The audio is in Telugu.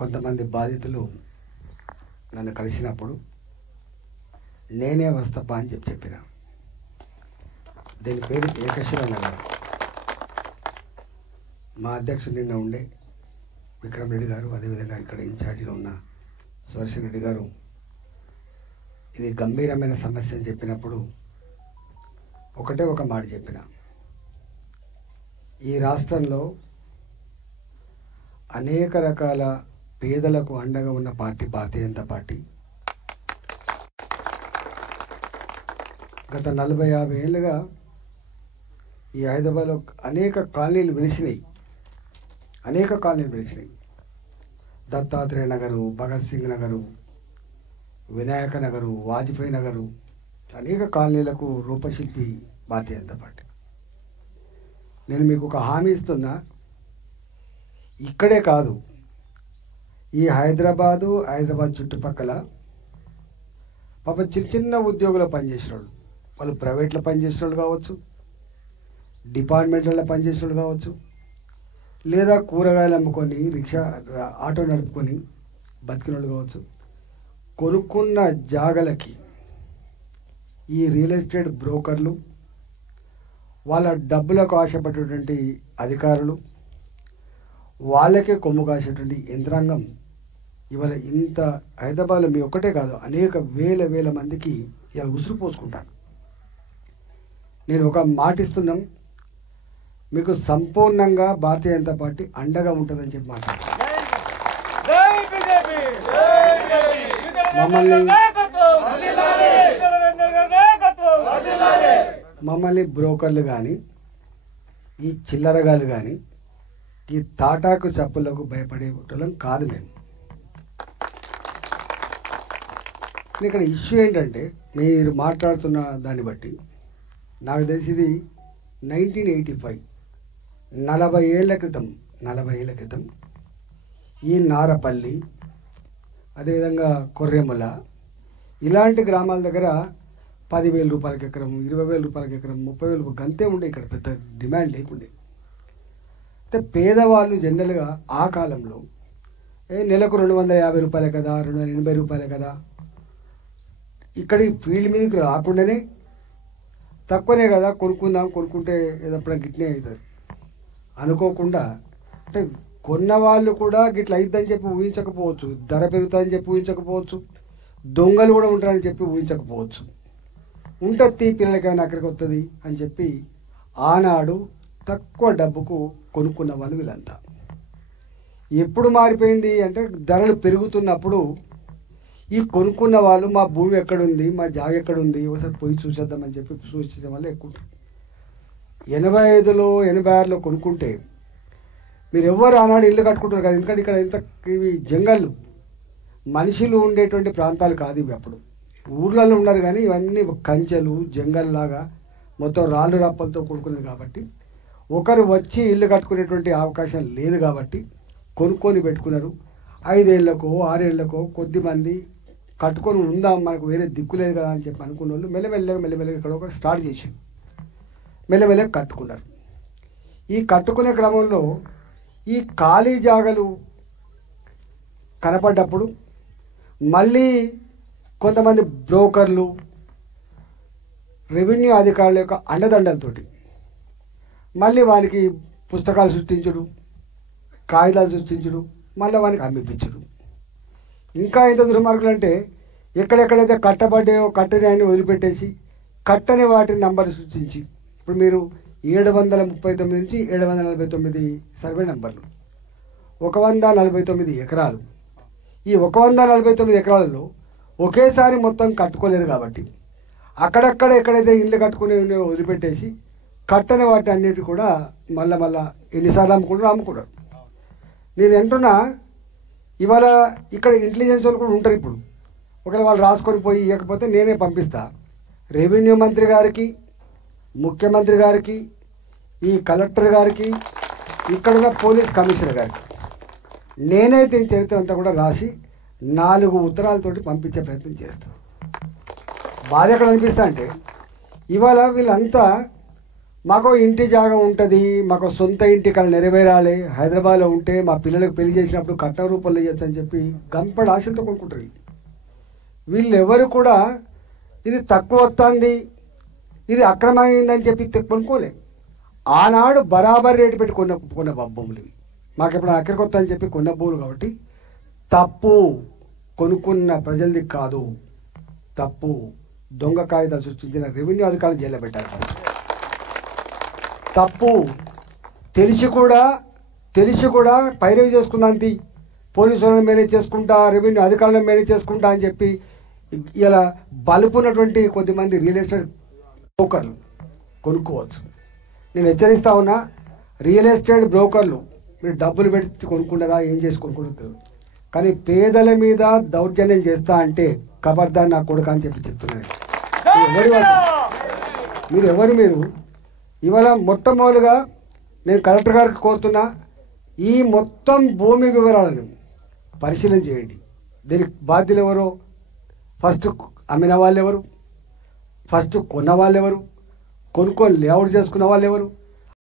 కొంతమంది బాధితులు నన్ను కలిసినప్పుడు నేనే వస్తపా అని చెప్పిన. దీని పేరు ఏకశిల నగర్. మా అధ్యక్షుడు నిన్న ఉండే విక్రమ్ రెడ్డి గారు, అదేవిధంగా ఇక్కడ ఇన్ఛార్జిగా ఉన్న సుదర్శన్ రెడ్డి గారు ఇది గంభీరమైన సమస్య అని చెప్పినప్పుడు ఒకటే ఒక మాట చెప్పిన. ఈ రాష్ట్రంలో అనేక రకాల పేదలకు అండగా ఉన్న పార్టీ భారతీయ జనతా పార్టీ. గత 40-50 ఏళ్ళుగా ఈ హైదరాబాద్లో అనేక కాలనీలు వెలిసినాయి. దత్తాత్రేయ నగరు, భగత్ సింగ్ నగరు, వినాయక నగరు, వాజ్పేయి నగరు, అనేక కాలనీలకు రూపశిల్పి భారతీయ జనతా పార్టీ. నేను మీకు ఒక హామీ ఇస్తున్నా, ఇక్కడే కాదు ఈ హైదరాబాద్ చుట్టుపక్కల పాప చిన్న ఉద్యోగులు పనిచేసిన వాళ్ళు ప్రైవేట్లో పనిచేసిన వాళ్ళు కావచ్చు, డిపార్ట్మెంట్లలో పనిచేసిన వాళ్ళు కావచ్చు, లేదా కూరగాయలు అమ్ముకొని రిక్షా ఆటో నడుపుకొని బతికిన వాళ్ళు కావచ్చు, కొనుక్కున్న జాగలకి ఈ రియల్ ఎస్టేట్ బ్రోకర్లు, వాళ్ళ డబ్బులకు ఆశపడేటువంటి అధికారులు, వాళ్ళకే కొమ్ము కాసేటువంటి యంత్రాంగం ఇవాళ ఇంత హైదరాబాద్లో మీ ఒక్కటే కాదు అనేక వేల మందికి ఇవాళ ఉసురు పోసుకుంటాను. నేను ఒక మాట ఇస్తున్నాం, మీకు సంపూర్ణంగా భారతీయ జనతా పార్టీ అండగా ఉంటుందని చెప్పి మాట్లాడుతున్నాను. మమ్మల్ని బ్రోకర్లు కానీ, ఈ చిల్లరగాలు కానీ, ఈ తాటాకు చప్పులకు భయపడే వాళ్ళం కాదు మేము. ఇక్కడ ఇష్యూ ఏంటంటే, మీరు మాట్లాడుతున్న దాన్ని బట్టి నాకు తెలిసి ఇది 1985 40 ఏళ్ళ క్రితం ఈ నారపల్లి, అదేవిధంగా కొర్రెముల ఇలాంటి గ్రామాల దగ్గర 10,000 రూపాయలకి ఎకరం, 20,000 రూపాయలకి ఎకరం, 30,000 రూపాయలు గంతే ఉండే. ఇక్కడ పెద్ద డిమాండ్ లేకుండే. అయితే పేదవాళ్ళు జనరల్గా ఆ కాలంలో నెలకు 250 రూపాయలే కదా, 280 రూపాయలే కదా, ఇక్కడి ఫీల్డ్ మీదకి రాకుండానే తక్కువనే కదా కొనుక్కుంటే ఏదప్పుడు గిట్నే అవుతుంది అనుకోకుండా, అంటే కొన్నవాళ్ళు కూడా గిట్ల అయిద్దని చెప్పి ఊహించకపోవచ్చు, ధర పెరుగుతుందని చెప్పి ఊహించకపోవచ్చు, దొంగలు కూడా ఉంటారని చెప్పి ఊహించకపోవచ్చు. ఉంటుంది పిల్లలకైనా అక్కడికి వస్తుంది అని చెప్పి ఆనాడు తక్కువ డబ్బుకు కొనుక్కున్న వాళ్ళు వీళ్ళంతా. ఎప్పుడు మారిపోయింది అంటే ధరలు పెరుగుతున్నప్పుడు ఈ కొనుక్కున్న వాళ్ళు మా భూమి ఎక్కడుంది, మా జాగ ఎక్కడుంది, ఒకసారి పోయి చూసేద్దామని చెప్పి సూచించడం వల్ల ఎక్కువ. 85లో 86లో కొనుక్కుంటే మీరు ఎవరు ఆనాడు ఇల్లు కట్టుకుంటారు కదా, ఎందుకంటే ఇక్కడ ఇంత ఇవి జంగళ్ళు మనుషులు ఉండేటువంటి ప్రాంతాలు కాదు ఇవి. అప్పుడు ఊర్లలో ఉన్నారు కానీ ఇవన్నీ కంచెలు జంగల్లాగా మొత్తం రాళ్ళు రప్పలతో కొనుక్కునేది కాబట్టి ఒకరు వచ్చి ఇల్లు కట్టుకునేటువంటి అవకాశం లేదు కాబట్టి కొనుక్కొని పెట్టుకున్నారు. 5 ఏళ్ళకో 6 ఏళ్ళకో కొద్దిమంది కట్టుకొని ఉందాం, మనకు వేరే దిక్కు లేదు కదా అని చెప్పి అనుకున్న వాళ్ళు మెల్లమెల్లగా ఇక్కడ ఒక స్టార్ట్ చేసి మెల్లమెల్లగా కట్టుకున్నారు. ఈ కట్టుకునే క్రమంలో ఈ ఖాళీ జాగలు కనపడ్డప్పుడు మళ్ళీ కొంతమంది బ్రోకర్లు, రెవెన్యూ అధికారుల యొక్క అండదండలతోటి మళ్ళీ వానికి పుస్తకాలు సృష్టించడు, కాగితాలు సృష్టించడు, మళ్ళీ వానికి అమ్మిపించడు. ఇంకా ఎంత దుర్మార్గులు అంటే ఎక్కడెక్కడైతే కట్టబడ్డాయో కట్టని వదిలిపెట్టేసి కట్టని వాటిని నంబర్ సృష్టించి, ఇప్పుడు మీరు 739 నుంచి 749 సర్వే నంబర్లు, 149 ఎకరాలు. ఈ 149 ఎకరాలలో ఒకేసారి మొత్తం కట్టుకోలేరు కాబట్టి అక్కడక్కడ ఎక్కడైతే ఇల్లు కట్టుకునే వదిలిపెట్టేసి కట్టని వాటి అన్నిటి కూడా మళ్ళా ఎన్నిసార్లు అమ్ముకున్నారు. నేను అంటున్నా, ఇవాళ ఇక్కడ ఇంటెలిజెన్స్ వాళ్ళు కూడా ఉంటారు. ఇప్పుడు ఒకవేళ వాళ్ళు రాసుకొని పోయి ఇవ్వకపోతే నేనే పంపిస్తా రెవెన్యూ మంత్రి గారికి, ముఖ్యమంత్రి గారికి, ఈ కలెక్టర్ గారికి, ఇక్కడున్న పోలీస్ కమిషనర్ గారికి నేనే దీని చరిత్ర అంతా కూడా రాసి 4 ఉత్తరాలతోటి పంపించే ప్రయత్నం చేస్తాను. బాధ ఎక్కడ అనిపిస్తా అంటే ఇవాళ వీళ్ళంతా మాకు ఇంటి జాగా ఉంటుంది, మాకు సొంత ఇంటి కళ నెరవేరాలి, హైదరాబాద్లో ఉంటే మా పిల్లలకు పెళ్లి చేసినప్పుడు కట్న రూపంలో చేయొచ్చని చెప్పి గంపడి ఆశలతో కొనుక్కుంటారు. వీళ్ళు ఎవరు కూడా ఇది తక్కువ వస్తుంది, ఇది అక్రమమైందని చెప్పి కొనుక్కోలే. ఆనాడు బరాబర్ రేటు పెట్టి కొన్న భూములు ఇవి. మాకు ఎప్పుడు అక్కడికి వస్తా అని చెప్పి కొన్న భూములు కాబట్టి తప్పు కొనుక్కున్న ప్రజలది కాదు, తప్పు దొంగ కాగితాలు సృష్టించిన రెవెన్యూ అధికారులు జైల్లో పెట్టారు. తప్పు తెలిసి కూడా పైరవి చేసుకున్నాంటి, పోలీసులను మేనేజ్ చేసుకుంటా, రెవెన్యూ అధికారులను మేనేజ్ చేసుకుంటా అని చెప్పి ఇలా బలుపున్నటువంటి కొద్దిమంది రియల్ ఎస్టేట్ బ్రోకర్లు కొనుక్కోవచ్చు. నేను హెచ్చరిస్తా ఉన్నా, రియల్ ఎస్టేట్ బ్రోకర్లు మీరు డబ్బులు పెట్టి కొనుక్కుంటారా, ఏం చేసి కొనుక్కుంటారు, కానీ పేదల మీద దౌర్జన్యం చేస్తా అంటే ఖబర్దార్ నా కొడుకు అని చెప్పి చెప్తున్నాను. మీరు ఎవరు? మీరు ఇవాళ మొట్టమొదలుగా నేను కలెక్టర్ గారికి కోరుతున్నా, ఈ మొత్తం భూమి వివరాలను పరిశీలన చేయండి. దీనికి బాధ్యులు ఎవరో, ఫస్ట్ అమ్మిన వాళ్ళు ఎవరు, ఫస్ట్ కొన్న వాళ్ళు ఎవరు, కొనుక్కొని లేఅవుట్ చేసుకున్న వాళ్ళు ఎవరు,